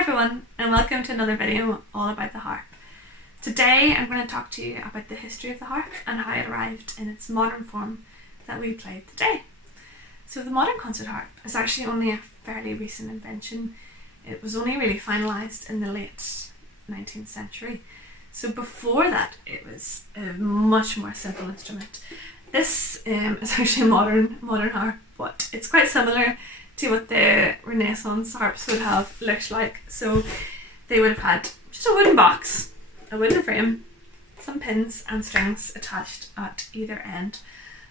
everyone, and welcome to another video all about the harp. Today I'm going to talk to you about the history of the harp and how it arrived in its modern form that we play today. So the modern concert harp is actually only a fairly recent invention. It was only really finalised in the late 19th century. So before that it was a much more simple instrument. This is actually a modern harp, but it's quite similar to what the Renaissance harps would have looked like. So they would have had just a wooden box, a wooden frame, some pins and strings attached at either end.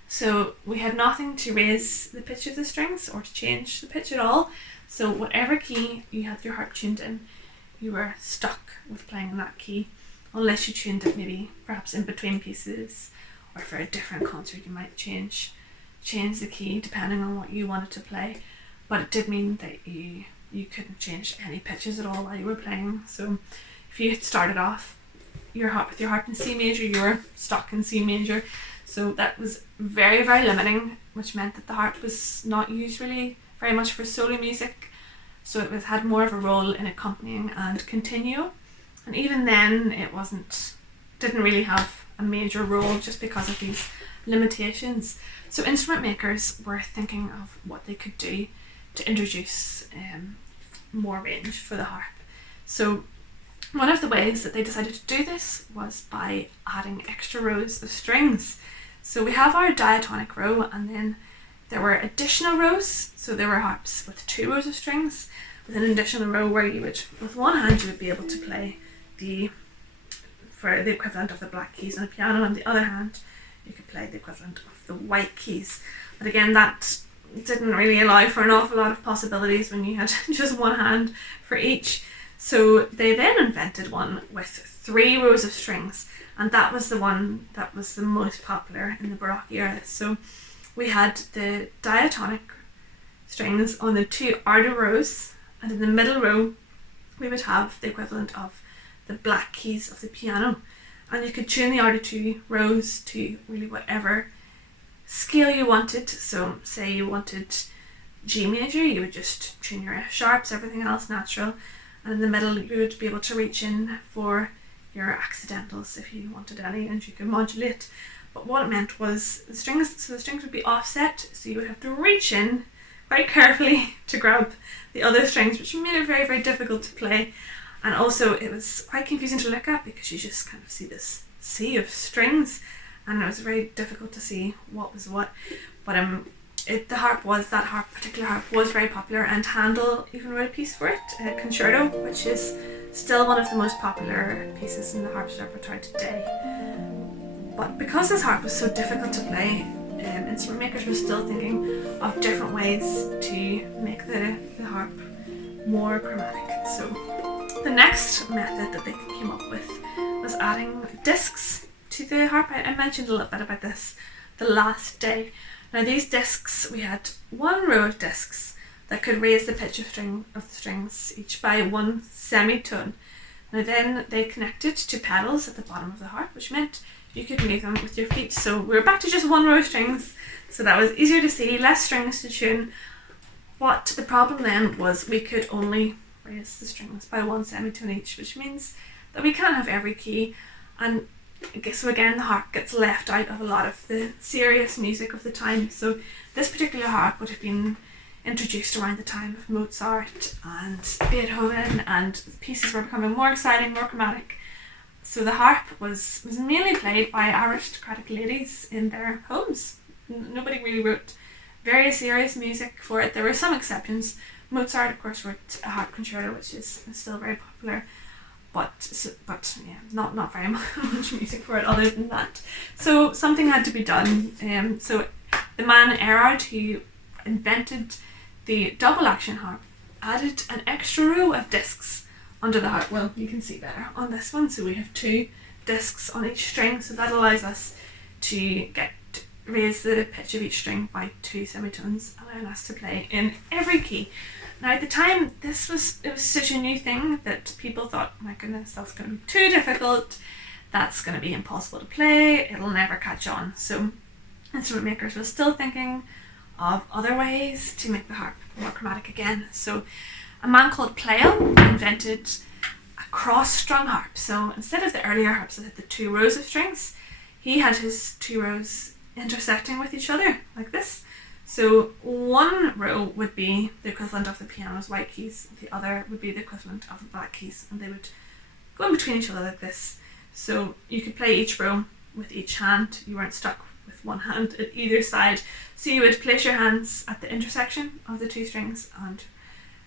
So we had nothing to raise the pitch of the strings or to change the pitch at all. So whatever key you had your harp tuned in, you were stuck with playing in that key, unless you tuned it maybe perhaps in between pieces, or for a different concert you might change the key depending on what you wanted to play. But it did mean that you couldn't change any pitches at all while you were playing. So if you had started off your harp in C major, you were stuck in C major. So that was very, very limiting, which meant that the harp was not used really very much for solo music. So it had more of a role in accompanying and continuo. And even then it didn't really have a major role just because of these limitations. So instrument makers were thinking of what they could do to introduce more range for the harp. So one of the ways that they decided to do this was by adding extra rows of strings. So we have our diatonic row, and then there were additional rows. So there were harps with 2 rows of strings, with an additional row where you would, with one hand, you would be able to play for the equivalent of the black keys on a piano, and on the other hand you could play the equivalent of the white keys. But again, that didn't really allow for an awful lot of possibilities when you had just one hand for each. So they then invented one with 3 rows of strings, and that was the one that was the most popular in the Baroque era. So we had the diatonic strings on the 2 outer rows, and in the middle row we would have the equivalent of the black keys of the piano, and you could tune the outer 2 rows to really whatever scale you wanted. So say you wanted G major, you would just tune your F sharps, everything else natural, and in the middle you would be able to reach in for your accidentals if you wanted any, and you could modulate. But what it meant was the strings would be offset, so you would have to reach in quite carefully to grab the other strings, which made it very, very difficult to play. And also it was quite confusing to look at because you just kind of see this sea of strings, and it was very difficult to see what was what. But that particular harp was very popular, and Handel even wrote a piece for it, a concerto, which is still one of the most popular pieces in the harp's repertoire today. But because this harp was so difficult to play, instrument makers were still thinking of different ways to make the harp more chromatic. So the next method that they came up with was adding discs to the harp. I mentioned a little bit about this the last day. Now these discs, we had 1 row of discs that could raise the pitch of the strings each by 1 semitone. Now then they connected to pedals at the bottom of the harp, which meant you could move them with your feet. So we were back to just 1 row of strings, so that was easier to see, less strings to tune. But the problem then was we could only raise the strings by 1 semitone each, which means that we can't have every key, and so again the harp gets left out of a lot of the serious music of the time. So this particular harp would have been introduced around the time of Mozart and Beethoven, and the pieces were becoming more exciting, more chromatic. So the harp was mainly played by aristocratic ladies in their homes. Nobody really wrote very serious music for it. There were some exceptions. Mozart, of course, wrote a harp concerto, which is still very popular, but yeah, not very much music for it other than that. So something had to be done. So the man Érard, who invented the double action harp, added an extra row of discs under the harp. Well, you can see better on this one. So we have 2 discs on each string, so that allows us to raise the pitch of each string by 2 semitones, allowing us to play in every key. Now at the time it was such a new thing that people thought, my goodness, that's going to be too difficult, that's going to be impossible to play, it'll never catch on. So instrument makers were still thinking of other ways to make the harp more chromatic again. So a man called Pleyel invented a cross-strung harp. So instead of the earlier harps that had the 2 rows of strings, he had his 2 rows intersecting with each other like this. So one row would be the equivalent of the piano's white keys, the other would be the equivalent of the black keys, and they would go in between each other like this. So you could play each row with each hand. You weren't stuck with one hand at either side. So you would place your hands at the intersection of the 2 strings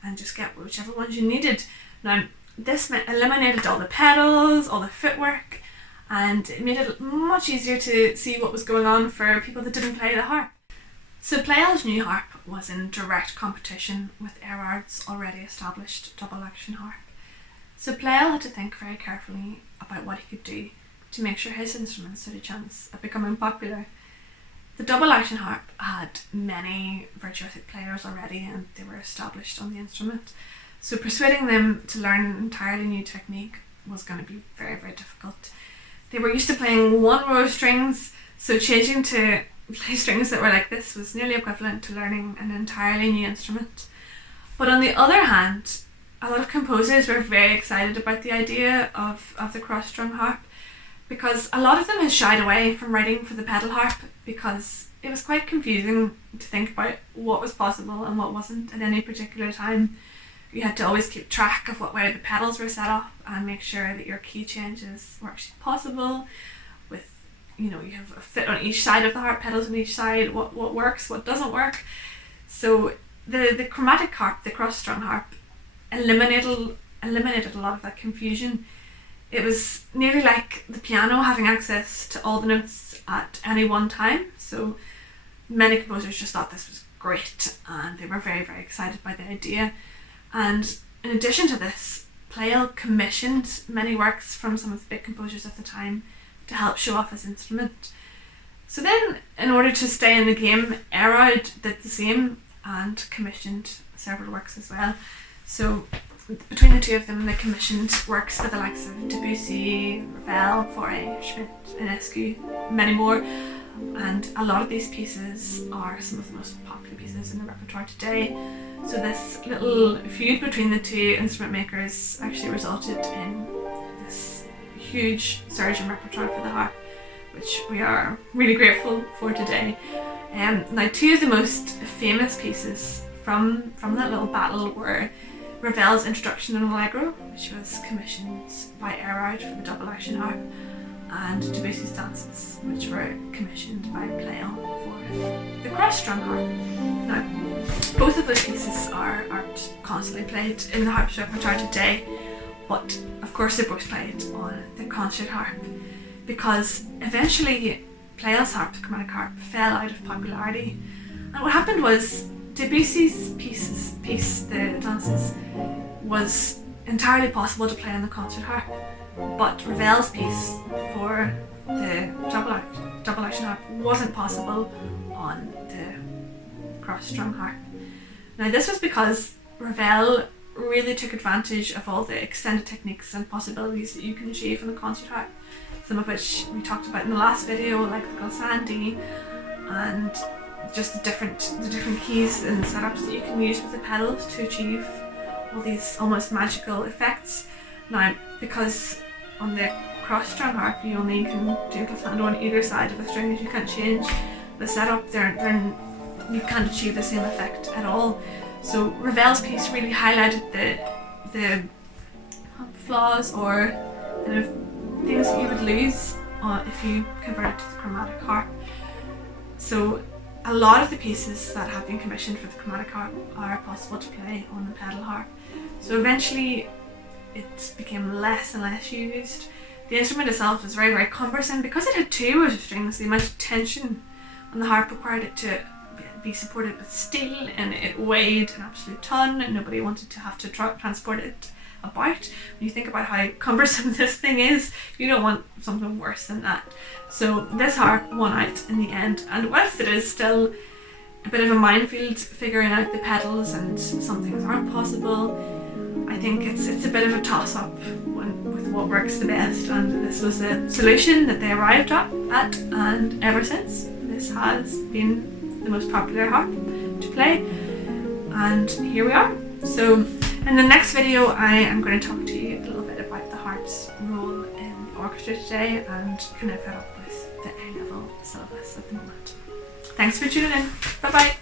and just get whichever ones you needed. Now, this eliminated all the pedals, all the footwork, and it made it much easier to see what was going on for people that didn't play the harp. So Pleyel's new harp was in direct competition with Érard's already established double action harp. So Pleyel had to think very carefully about what he could do to make sure his instrument stood a chance of becoming popular. The double action harp had many virtuosic players already, and they were established on the instrument. So persuading them to learn an entirely new technique was going to be very, very difficult. They were used to playing 1 row of strings, so changing to play strings that were like this was nearly equivalent to learning an entirely new instrument. But on the other hand, a lot of composers were very excited about the idea of the cross-strung harp, because a lot of them had shied away from writing for the pedal harp because it was quite confusing to think about what was possible and what wasn't at any particular time. You had to always keep track of what way the pedals were set up and make sure that your key changes were actually possible. With, you have a fit on each side of the harp, pedals on each side, what works, what doesn't work. So the chromatic harp, the cross-strung harp, eliminated a lot of that confusion. It was nearly like the piano having access to all the notes at any one time. So many composers just thought this was great, and they were very, very excited by the idea. And in addition to this, Pleyel commissioned many works from some of the big composers of the time to help show off his instrument. So then, in order to stay in the game, Érard did the same and commissioned several works as well. So between the 2 of them, they commissioned works for the likes of Debussy, Ravel, Fauré, Schmidt, Ionescu, many more. And a lot of these pieces are some of the most popular pieces in the repertoire today. So this little feud between the 2 instrument makers actually resulted in this huge surge in repertoire for the harp, which we are really grateful for today. Now, 2 of the most famous pieces from that little battle were Ravel's Introduction in Allegro, which was commissioned by Érard for the double action harp, and Debussy's Dances, which were commissioned by Pleyel for the cross-strung harp. Now, both of those pieces aren't constantly played in the harp's repertoire today, but of course they're both played on the concert harp, because eventually Pleyel's harp, the chromatic harp, fell out of popularity. And what happened was Debussy's piece, the Dances, was entirely possible to play on the concert harp, but Ravel's piece for the double action harp wasn't possible on the cross-strung harp. Now, this was because Ravel really took advantage of all the extended techniques and possibilities that you can achieve on the concert harp, some of which we talked about in the last video, like the glissandi, and just the different keys and setups that you can use with the pedals to achieve all these almost magical effects. Now, because on the cross-strung harp you only can do glissando on either side of the strings, you can't change the setup, you can't achieve the same effect at all. So Ravel's piece really highlighted the flaws or kind of things that you would lose if you converted to the chromatic harp. So a lot of the pieces that have been commissioned for the chromatic harp are possible to play on the pedal harp. So eventually it became less and less used. The instrument itself was very, very cumbersome. Because it had 2 rows of strings, the amount of tension on the harp required it to be supported with steel, and it weighed an absolute ton, and nobody wanted to have to transport it about. When you think about how cumbersome this thing is, you don't want something worse than that. So this harp won out in the end, and whilst it is still a bit of a minefield figuring out the pedals and some things aren't possible, I think it's a bit of a toss-up with what works the best, and this was the solution that they arrived at, and ever since this has been the most popular harp to play, and here we are. So In the next video, I am going to talk to you a little bit about the harp's role in the orchestra today and connect that up with the A-level syllabus at the moment. Thanks for tuning in. Bye bye.